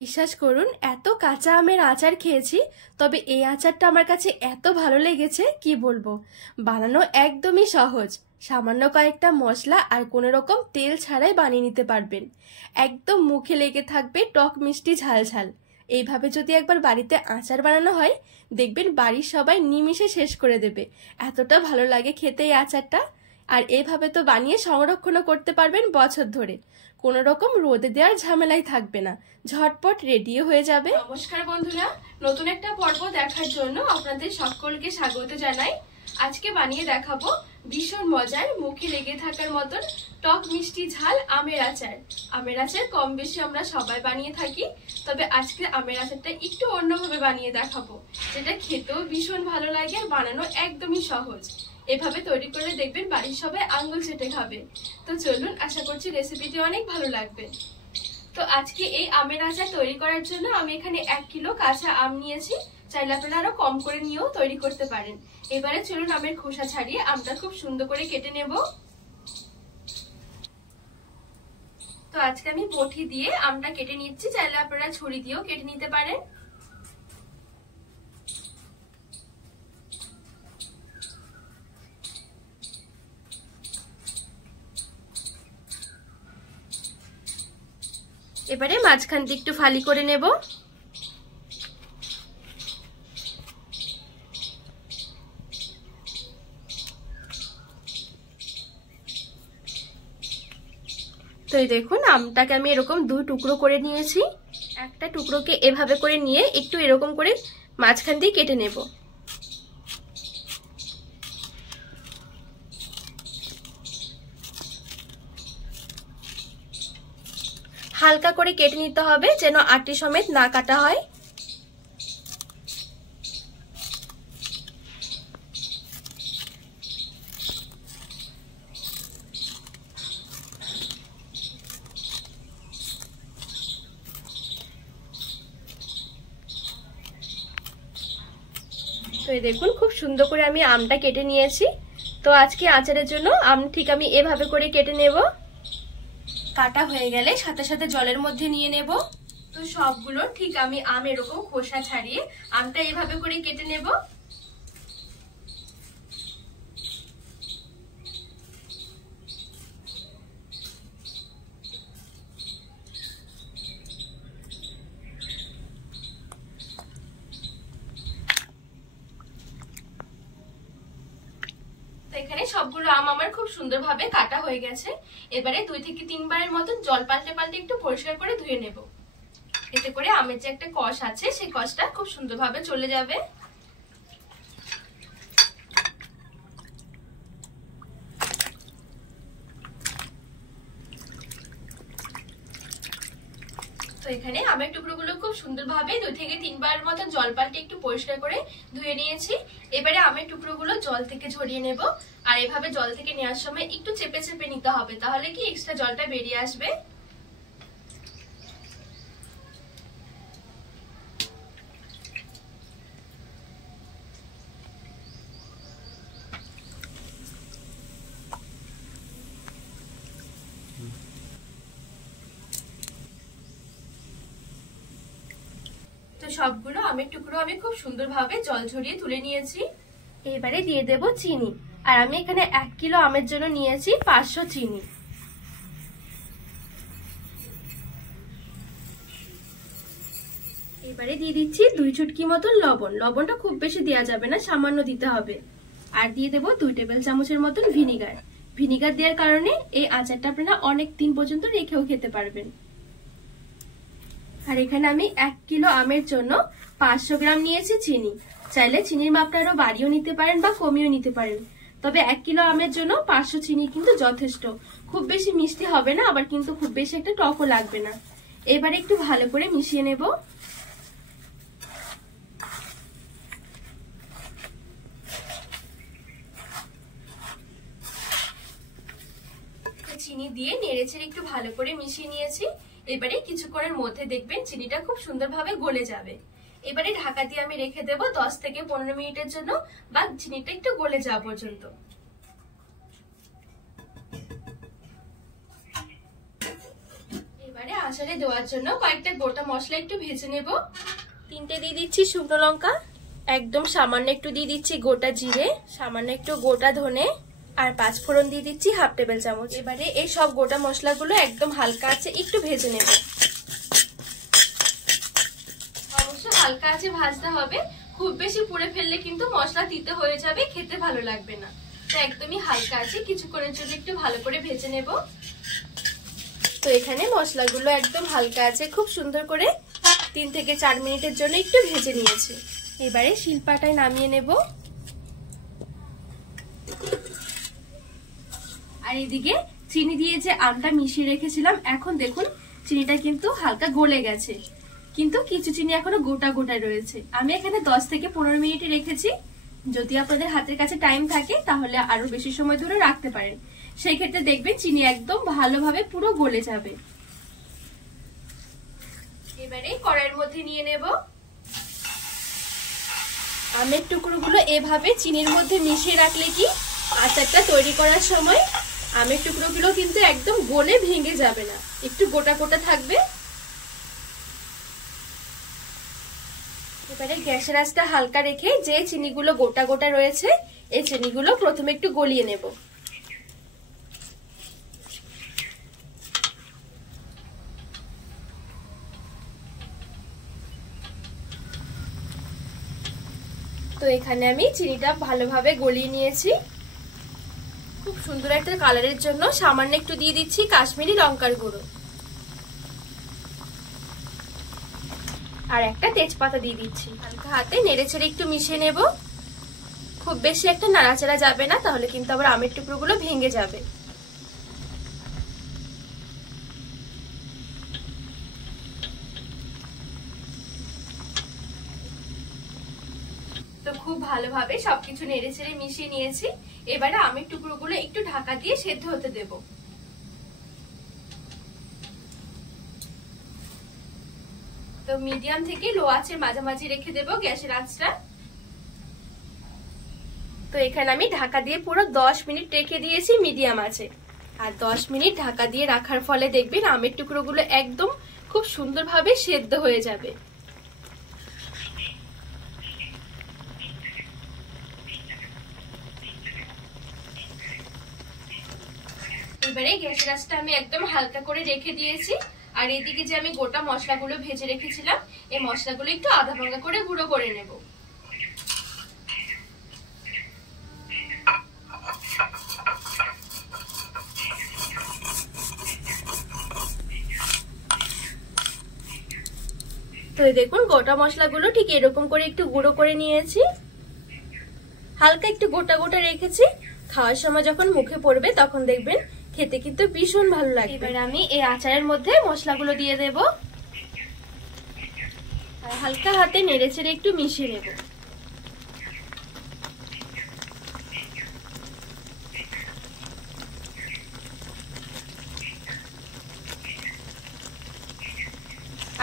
বিশ্বাস করুন, এত কাঁচা আমের আচার খেয়েছি, তবে এই আচারটা আমার কাছে এত ভালো লেগেছে কি বলবো। বানানো একদমই সহজ, সামান্য কয়েকটা মশলা আর কোনো রকম তেল ছাড়াই বানিয়ে নিতে পারবেন। একদম মুখে লেগে থাকবে টক মিষ্টি ঝাল ঝাল। এইভাবে যদি একবার বাড়িতে আচার বানানো হয়, দেখবেন বাড়ির সবাই নিমিষে শেষ করে দেবে। এতটা ভালো লাগে খেতে এই আচারটা। আর এইভাবে তো বানিয়ে সংরক্ষণও করতে পারবেন বছর ধরে। কোনো রকম রোদে দেওয়ার ঝামেলাই থাকবে না, ঝটপট রেডিও হয়ে যাবে। নমস্কার বন্ধুরা, নতুন একটা পর্ব দেখার জন্য আপনাদের সকলকে স্বাগত জানাই। আজকে বানিয়ে দেখাবো ভীষণ মজার, মুখে লেগে থাকার মতন টক মিষ্টি ঝাল আমের আচার। আমের আচার কম বেশি আমরা সবাই বানিয়ে থাকি, তবে আজকে আমের আচারটা একটু অন্যভাবে বানিয়ে দেখাবো, যেটা খেতেও ভীষণ ভালো লাগে আর বানানো একদমই সহজ। এভাবে তৈরি করে দেখবেন বাড়ির সবাই আঙ্গুল চেটে খাবে। তো চলুন, আশা করছি রেসিপিটি অনেক ভালো লাগবে। তো আজকে এই আমের আচার তৈরি করার জন্য আমি এখানে 1 কিলো কাঁচা আম নিয়েছি। চাইলে আপনারা আরো কম করে নিয়েও তৈরি করতে পারেন। এবারে চলুন আমের খোসা ছাড়িয়ে আমটা খুব সুন্দর করে কেটে নেব। তো আজকে আমি বটি দিয়ে আমটা কেটে নিচ্ছি, চাইলে আপনারা ছুরি দিয়েও কেটে নিতে পারেন। এবারে মাঝখান দিয়ে একটু ফালি করে নেব। তো এই দেখুন, আমটাকে আমি এরকম 2 টুকরো করে নিয়েছি। একটা টুকরোকে এভাবে করে নিয়ে একটু এরকম করে মাঝখান দিয়ে কেটে নেব। হালকা করে কেটে নিতে হবে, যেন আটি সমেত না কাটা হয়। তো এই দেখুন, খুব সুন্দর করে আমি আমটা কেটে নিয়েছি। তো আজকে আচারের জন্য আম ঠিক আমি এভাবে করে কেটে নেব। কাটা হয়ে গেলে সাথে সাথে জলের মধ্যে নিয়ে নেব। তো সবগুলো ঠিক আমি আম এরকম খোসা ছাড়িয়ে আমটা এভাবে করে কেটে নেব। এখানে সবগুলো আম আমার খুব সুন্দরভাবে কাটা হয়ে গেছে। এবারে 2 থেকে 3 বারের মতন জল পাল্টে পাল্টে একটু পরিষ্কার করে ধুয়ে নেব। এতে করে আমের যে একটা কষ আছে, সেই কষটা খুব সুন্দরভাবে চলে যাবে। তো এখানে আমের টুকরোগুলো খুব সুন্দরভাবে 2 থেকে 3 বার মতন জল পাল্টে একটু পরিষ্কার করে ধুয়ে নিয়েছি। এবারে আমের টুকরোগুলো জল থেকে ঝরিয়ে নেব। আর এভাবে জল থেকে নেওয়ার সময় একটু চেপে চেপে নিতে হবে, তাহলে কি এক্সট্রা জলটা বেরিয়ে আসবে। তো সবগুলো আমের টুকরো আমি খুব সুন্দরভাবে জল ঝরিয়ে তুলে নিয়েছি। এবারে দিয়ে দেব চিনি। আর আমি এখানে 1 কিলো আমের জন্য নিয়েছি 500 চিনি। এবারে দিয়ে দিচ্ছি 2 চুটকি মতন লবণ। লবণটা খুব বেশি দেওয়া যাবে না, সামান্য দিতে হবে। আর দিয়ে দেব 2 টেবিল চামচের মতন ভিনিগার। ভিনিগার দেওয়ার কারণে এই আচারটা আপনারা অনেক দিন পর্যন্ত রেখেও খেতে পারবেন। আর এখানে আমি 1 কিলো আমের জন্য 500 গ্রাম নিয়েছি চিনি। চাইলে চিনির মাপটা আরো বাড়িয়েও নিতে পারেন বা কমিয়েও নিতে পারেন, তবে 1 কিলো আমের জন্য 500 চিনি কিন্তু যথেষ্ট। খুব বেশি মিষ্টি হবে না, আবার কিন্তু খুব বেশি একটা টকও লাগবে না। এবারে একটু ভালো করে মিশিয়ে নেব। চিনি দিয়ে নেড়েচেড়ে একটু ভালো করে মিশিয়ে নিয়েছি। এবারে কিছুক্ষণের মধ্যে দেখবেন চিনিটা খুব সুন্দরভাবে গলে যাবে। এবারে ঢাকা দিয়ে আমি রেখে দেব 10 থেকে 15 মিনিটের জন্য, বা চিনিটা একটু গলে যাওয়া পর্যন্ত। এবারে আচারে দেওয়ার জন্য কয়েকটা গোটা মশলা একটু ভেজে নেব। 3টে দিয়ে দিচ্ছি শুকনো লঙ্কা, একদম সামান্য একটু দিয়ে দিচ্ছি গোটা জিরে, সামান্য একটু গোটা ধনে, আর 5 ফোড়ন দিয়ে দিচ্ছি 1/2 টেবিল চামচ। এবারে এই সব গোটা মশলাগুলো একদম হালকা আছে একটু ভেজে নেব। অবশ্য হালকা আছে ভাজতে হবে, খুব বেশি পুড়ে ফেললে কিন্তু মশলা তিতে হয়ে যাবে, খেতে ভালো লাগবে না। তো একদমই হালকা আছে কিছুক্ষণের জন্য একটু ভালো করে ভেজে নেব। তো এখানে মশলাগুলো একদম হালকা আছে, খুব সুন্দর করে 3 থেকে 4 মিনিটের জন্য একটু ভেজে নিয়েছি। এবারে শিলপাটায় নামিয়ে নেব। আর এদিকে চিনি দিয়ে যে আমটা মিশিয়ে রেখেছিলাম, এখন দেখুন চিনিটা কিন্তু হালকা গলে গেছে, কিন্তু কিছু চিনি এখনো গোটা গোটা রয়েছে। আমি এখানে 10 থেকে 15 মিনিট রেখেছি। যদি আপনাদের হাতের কাছে টাইম থাকে তাহলে আরো বেশি সময় ধরে রাখতে পারেন, সেই ক্ষেত্রে দেখবেন চিনি একদম ভালোভাবে পুরো গলে যাবে। এবারে কড়াইয়ের মধ্যে নিয়ে নেব। আমের টুকরোগুলো এভাবে চিনির মধ্যে মিশিয়ে রাখলে কি আচারটা তৈরি করার সময় আমের টুকরোগুলো কিন্তু একদম গলে ভেঙে যাবে না, একটু গোটা গোটা থাকবে। এবারে গ্যাসের আঁচটা হালকা রেখে যে চিনিগুলো গোটা গোটা রয়েছে এই চিনিগুলো প্রথমে একটু গলিয়ে নেব। তো এখানে আমি চিনিটা ভালোভাবে গলিয়ে নিয়েছি। খুব সুন্দর একটা কালারের জন্য সামান্য একটু দিয়ে দিচ্ছি কাশ্মীরি লঙ্কার গুঁড়ো, আর একটা তেজপাতা দিয়ে দিচ্ছি। হালকা হাতে নেড়েচেড়ে একটু মিশিয়ে নেব। খুব বেশি একটা নাড়াচাড়া যাবে না, তাহলে কিন্তু আবার আমের টুকরোগুলো ভেঙে যাবে। তো খুব ভালোভাবে সবকিছু নেড়েচেড়ে মিশিয়ে নিয়েছি। এবারে আমের টুকরোগুলো একটু ঢাকা দিয়ে সেদ্ধ হতে দেব। তো মিডিয়াম থেকে লো আঁচের মাঝামাঝি রেখে দেব গ্যাসের আঁচটা। তো এখানে আমি ঢাকা দিয়ে পুরো 10 মিনিট রেখে দিয়েছি মিডিয়াম আঁচে। আর 10 মিনিট ঢাকা দিয়ে রাখার ফলে দেখবেন আমের টুকরোগুলো একদম খুব সুন্দরভাবে সেদ্ধ হয়ে যাবে। এবারে গ্যাসের আঁচটা আমি একদম হালকা করে রেখে দিয়েছি। আর এদিকে যে আমি গোটা মশলাগুলো ভেজে রেখেছিলাম এই মশলাগুলো একটু আধা ভাঙা করে গুঁড়ো করে নেব। তো দেখুন গোটা মশলাগুলো ঠিক এরকম করে একটু গুঁড়ো করে নিয়েছি, হালকা একটু গোটা গোটা রেখেছি। খাওয়ার সময় যখন মুখে পড়বে তখন দেখবেন খেতে কিন্তু ভীষণ ভালো লাগবে। এবার আমি এই আচারের মধ্যে মশলাগুলো দিয়ে দেব, আর হালকা হাতে নেড়েচেড়ে একটু মিশিয়ে নেব।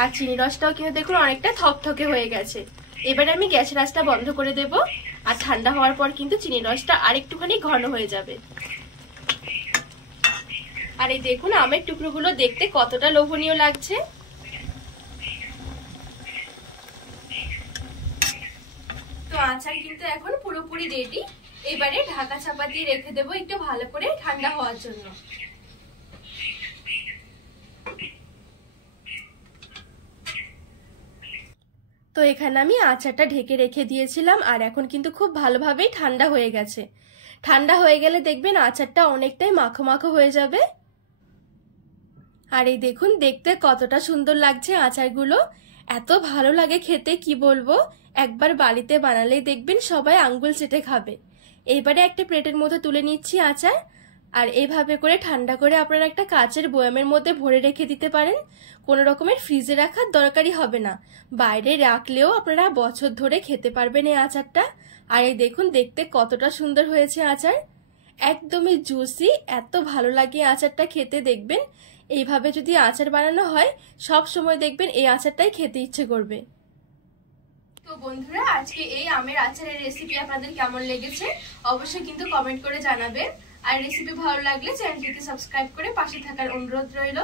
আর চিনি রসটাও কিন্তু দেখুন অনেকটা থকথকে হয়ে গেছে। এবারে আমি গ্যাসের আঁচটা বন্ধ করে দেব। আর ঠান্ডা হওয়ার পর কিন্তু চিনি রসটা আরেকটুখানি ঘন হয়ে যাবে। আর এই দেখুন আমের টুকরোগুলো দেখতে কতটা লোভনীয় লাগছে। তো আচার কিন্তু এখন পুরোপুরি রেডি। এবারে ঢাকা চাপা দিয়ে রেখে দেবো একটু ভালো করে ঠান্ডা হওয়ার জন্য। তো এখানে আমি আচারটা ঢেকে রেখে দিয়েছিলাম, আর এখন কিন্তু খুব ভালোভাবেই ঠান্ডা হয়ে গেছে। ঠান্ডা হয়ে গেলে দেখবেন আচারটা অনেকটাই মাখো মাখো হয়ে যাবে। আর এই দেখুন দেখতে কতটা সুন্দর লাগছে আচারগুলো, এত ভালো লাগে খেতে কি বলবো। একবার বাড়িতে বানালেই দেখবেন সবাই আঙ্গুল চেটে খাবে। এইবারে একটা প্লেটের মধ্যে তুলে নিচ্ছি আচার। আর এইভাবে করে ঠান্ডা করে আপনারা একটা কাচের বয়ামের মধ্যে ভরে রেখে দিতে পারেন। কোনো রকমের ফ্রিজে রাখার দরকারই হবে না, বাইরে রাখলেও আপনারা বছর ধরে খেতে পারবেন এই আচারটা। আর এই দেখুন দেখতে কতটা সুন্দর হয়েছে আচার, একদমই জুসি, এত ভালো লাগে আচারটা খেতে। দেখবেন এইভাবে যদি আচার বানানো হয় সব সময় দেখবেন এই আচারটাই খেতে ইচ্ছে করবে। তো বন্ধুরা আজকে এই আমের আচারের রেসিপি আপনাদের কেমন লেগেছে অবশ্যই কিন্তু কমেন্ট করে জানাবেন। আর রেসিপি ভালো লাগলে চ্যানেলটিকে সাবস্ক্রাইব করে পাশে থাকার অনুরোধ রইল।